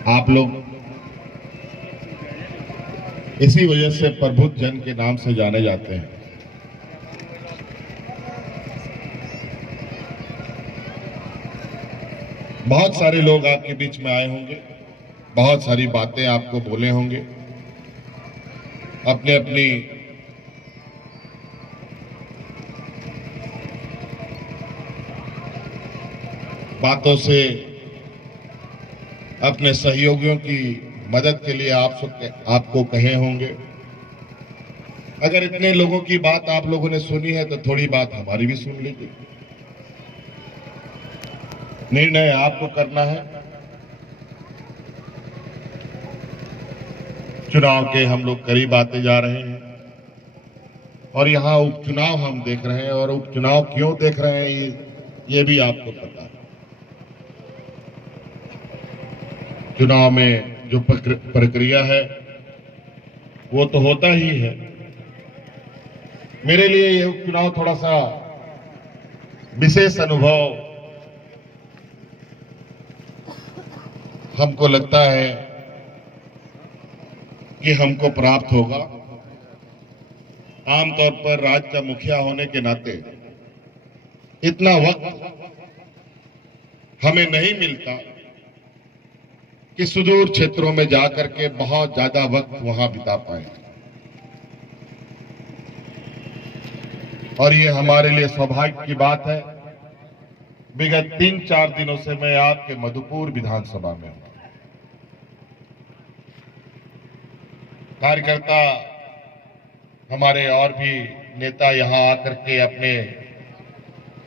आप लोग इसी वजह से प्रबुद्ध जन के नाम से जाने जाते हैं। बहुत सारे लोग आपके बीच में आए होंगे, बहुत सारी बातें आपको बोले होंगे, अपने अपनी बातों से अपने सहयोगियों की मदद के लिए आपको कहे होंगे। अगर इतने लोगों की बात आप लोगों ने सुनी है तो थोड़ी बात हमारी भी सुन लीजिए। निर्णय आपको करना है। चुनाव के हम लोग करीब आते जा रहे हैं और यहाँ उपचुनाव हम देख रहे हैं, और उपचुनाव क्यों देख रहे हैं ये भी आपको पता है। चुनाव में जो प्रक्रिया है वो तो होता ही है। मेरे लिए ये उपचुनाव थोड़ा सा विशेष अनुभव हमको लगता है कि हमको प्राप्त होगा। आमतौर पर राज्य का मुखिया होने के नाते इतना वक्त हमें नहीं मिलता कि सुदूर क्षेत्रों में जाकर के बहुत ज्यादा वक्त वहां बिता पाए, और ये हमारे लिए सौभाग्य की बात है। विगत 3-4 दिनों से मैं आपके मधुपुर विधानसभा में हूं। कार्यकर्ता हमारे और भी नेता यहां आकर के अपने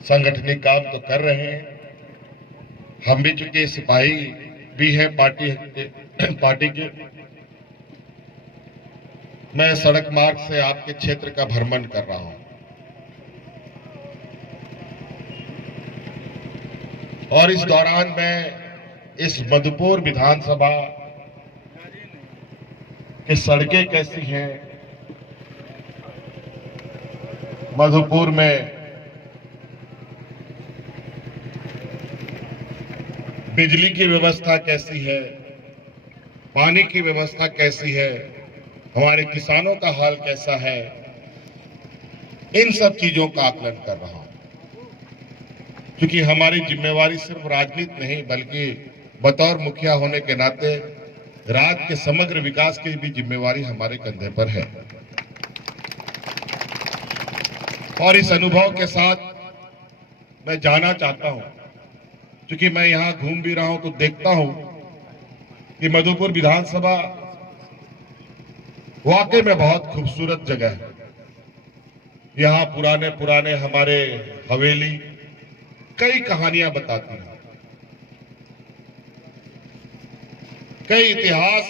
संगठनिक काम तो कर रहे हैं। हम भी चूंकि सिपाही भी हैं पार्टी के, मैं सड़क मार्ग से आपके क्षेत्र का भ्रमण कर रहा हूं, और इस दौरान मैं इस मधुपुर विधानसभा कि सड़कें कैसी हैं, मधुपुर में बिजली की व्यवस्था कैसी है, पानी की व्यवस्था कैसी है, हमारे किसानों का हाल कैसा है, इन सब चीजों का आकलन कर रहा हूं। क्योंकि हमारी जिम्मेवारी सिर्फ राजनीति नहीं, बल्कि बतौर मुखिया होने के नाते राज्य के समग्र विकास की भी जिम्मेवारी हमारे कंधे पर है। और इस अनुभव के साथ मैं जाना चाहता हूं, क्योंकि मैं यहां घूम भी रहा हूं तो देखता हूं कि मधुपुर विधानसभा वाकई में बहुत खूबसूरत जगह है। यहां पुराने पुराने हमारे हवेली कई कहानियां बताती हैं, कई इतिहास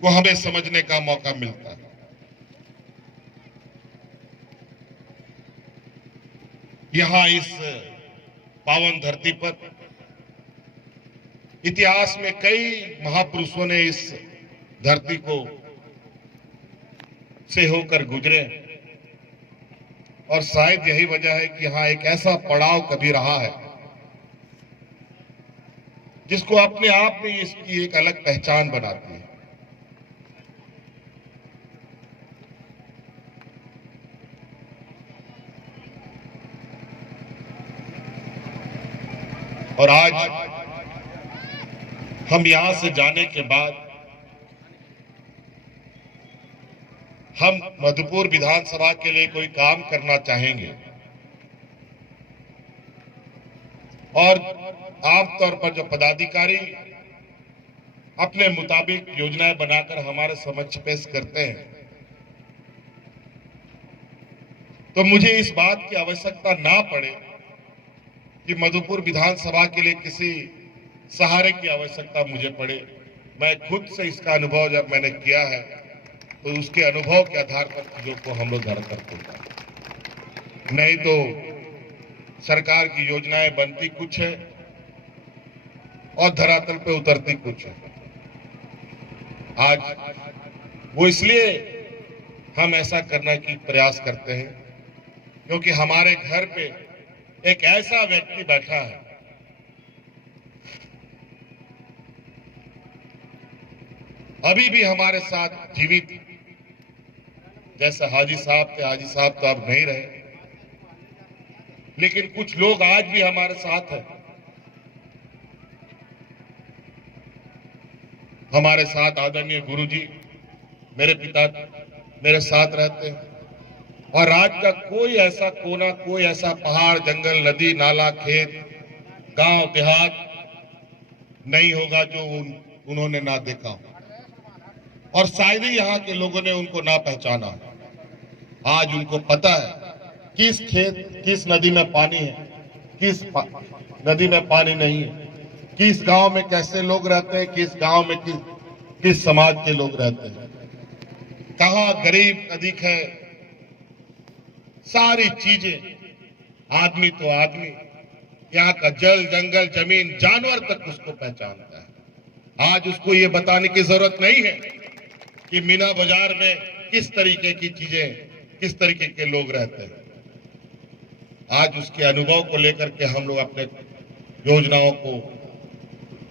को हमें समझने का मौका मिलता है। यहां इस पावन धरती पर इतिहास में कई महापुरुषों ने इस धरती को से होकर गुजरे, और शायद यही वजह है कि यहां एक ऐसा पड़ाव कभी रहा है जिसको अपने आप में इसकी एक अलग पहचान बनाती है। और आज हम यहां से जाने के बाद हम मधुपुर विधानसभा के लिए कोई काम करना चाहेंगे, और आमतौर पर जो पदाधिकारी अपने मुताबिक योजनाएं बनाकर हमारे समक्ष पेश करते हैं, तो मुझे इस बात की आवश्यकता ना पड़े कि मधुपुर विधानसभा के लिए किसी सहारे की आवश्यकता मुझे पड़े। मैं खुद से इसका अनुभव जब मैंने किया है तो उसके अनुभव के आधार पर चीजों को हम लोग धर करते हैं। नहीं तो सरकार की योजनाएं बनती कुछ है और धरातल पे उतरती कुछ है। आज वो इसलिए हम ऐसा करने की प्रयास करते हैं क्योंकि हमारे घर पे एक ऐसा व्यक्ति बैठा है अभी भी हमारे साथ जीवित, जैसे हाजी साहब थे, हाजी साहब तो अब नहीं रहे, लेकिन कुछ लोग आज भी हमारे साथ हैं। हमारे साथ आदरणीय गुरुजी, मेरे पिता मेरे साथ रहते हैं, और आज का कोई ऐसा कोना, कोई ऐसा पहाड़, जंगल, नदी, नाला, खेत, गांव, देहात नहीं होगा जो उन्होंने ना देखा हो, और शायद ही यहाँ के लोगों ने उनको ना पहचाना हो। आज उनको पता है किस खेत, किस नदी में पानी है, किस नदी में पानी नहीं है, किस गांव में कैसे लोग रहते हैं, किस गांव में किस समाज के लोग रहते हैं, कहाँ गरीब अधिक है, सारी चीजें, आदमी तो आदमी, यहाँ का जल, जंगल, जमीन, जानवर तक उसको पहचानता है। आज उसको ये बताने की जरूरत नहीं है कि मीना बाजार में किस तरीके की चीजें, किस तरीके के लोग रहते हैं। आज उसके अनुभव को लेकर के हम लोग अपने योजनाओं को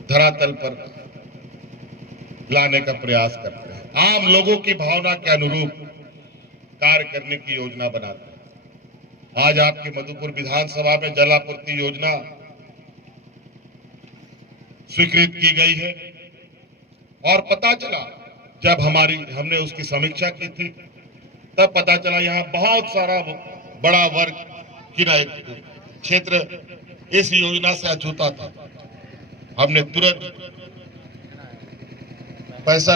धरातल पर लाने का प्रयास करते हैं। आम लोगों की भावना के अनुरूप कार्य करने की योजना बनाते हैं। आज आपके मधुपुर विधानसभा में जलापूर्ति योजना स्वीकृत की गई है, और पता चला जब हमने उसकी समीक्षा की थी, तब पता चला यहाँ बहुत सारा बड़ा वर्ग की क्षेत्र इस योजना से अछूता था। हमने तुरंत पैसा